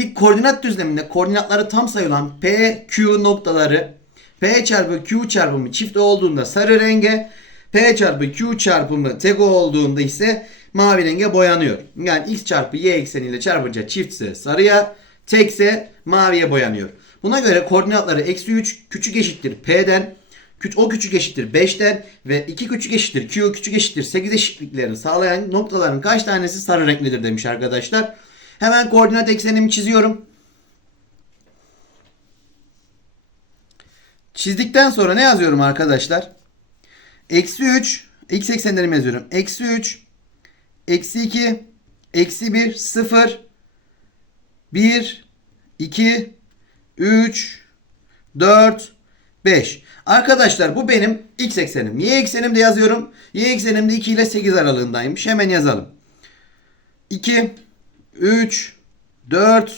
Dik koordinat düzleminde koordinatları tam sayı olan P, Q noktaları P çarpı Q çarpımı çift olduğunda sarı renge P çarpı Q çarpımı tek olduğunda ise mavi renge boyanıyor. Yani x çarpı y ekseniyle çarpınca çiftse sarıya tekse maviye boyanıyor. Buna göre koordinatları eksi 3 küçük eşittir P'den o küçük eşittir 5'ten ve 2 küçük eşittir Q küçük eşittir 8 eşitliklerini sağlayan noktaların kaç tanesi sarı renklidir demiş arkadaşlar. Hemen koordinat eksenimi çiziyorum. Çizdikten sonra ne yazıyorum arkadaşlar? Eksi 3 x eksenlerimi yazıyorum. Eksi 3 eksi 2 eksi 1 0 1 2 3 4 5 Arkadaşlar bu benim x eksenim. Y eksenim de yazıyorum. Y eksenim de 2 ile 8 aralığındaymış. Hemen yazalım. 2 3 4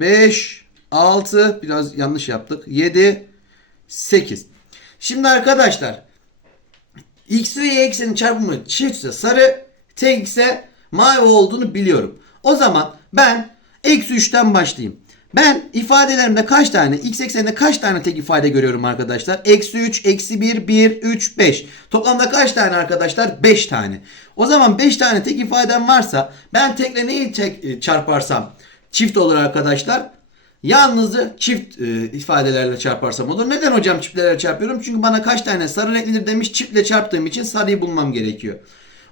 5 6 biraz yanlış yaptık. 7 8. Şimdi arkadaşlar x ve y eksenin çarpımı çiftse sarı, tek ise mavi olduğunu biliyorum. O zaman ben eksi 3'ten başlayayım. Ben ifadelerimde kaç tane, x ekseninde kaç tane tek ifade görüyorum arkadaşlar? Eksi 3, eksi 1, 1, 3, 5. Toplamda kaç tane arkadaşlar? 5 tane. O zaman 5 tane tek ifadem varsa ben tekle neyi tek e, çarparsam çift olur arkadaşlar. Yalnızca çift e, ifadelerle çarparsam olur. Neden hocam çiftlerle çarpıyorum? Çünkü bana kaç tane sarı renklidir demiş. Çiftle çarptığım için sarıyı bulmam gerekiyor.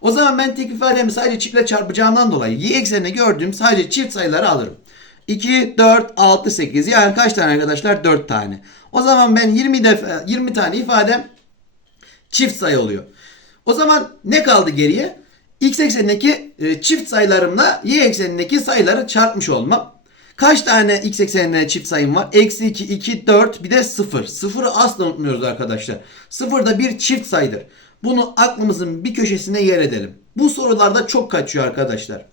O zaman ben tek ifademi sadece çiftle çarpacağımdan dolayı y ekseninde gördüğüm sadece çift sayıları alırım. 2, 4, 6, 8. Yani kaç tane arkadaşlar? 4 tane. O zaman ben 20 defa 20 tane ifadem çift sayı oluyor. O zaman ne kaldı geriye? X eksenindeki e, çift sayılarımla Y eksenindeki sayıları çarpmış olmam. Kaç tane X ekseninde çift sayım var? Eksi 2, 2, 4 bir de 0. Sıfırı asla unutmuyoruz arkadaşlar. Sıfır da bir çift sayıdır. Bunu aklımızın bir köşesine yer edelim. Bu sorularda çok kaçıyor arkadaşlar.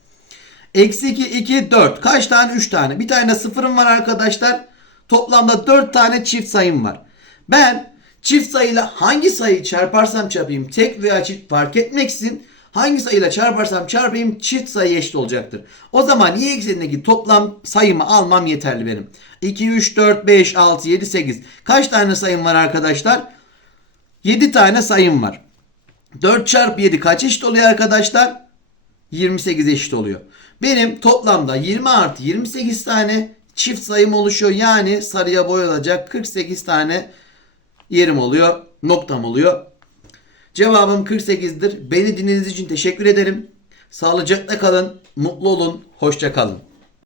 Eksi 2, 2, 4. Kaç tane? 3 tane. Bir tane sıfırım var arkadaşlar. Toplamda 4 tane çift sayım var. Ben çift sayıyla hangi sayıyı çarparsam çarpayım tek veya çift fark etmeksizin hangi sayıyla çarparsam çarpayım çift sayı eşit olacaktır. O zaman y eksenindeki toplam sayımı almam yeterli benim. 2, 3, 4, 5, 6, 7, 8. Kaç tane sayım var arkadaşlar? 7 tane sayım var. 4 çarpı 7 kaç eşit oluyor arkadaşlar? 28 eşit oluyor. Benim toplamda 20 artı 28 tane çift sayım oluşuyor. Yani sarıya boyalacak 48 tane yerim oluyor. Noktam oluyor. Cevabım 48'dir. Beni dinlediğiniz için teşekkür ederim. Sağlıcakla kalın. Mutlu olun. Hoşça kalın.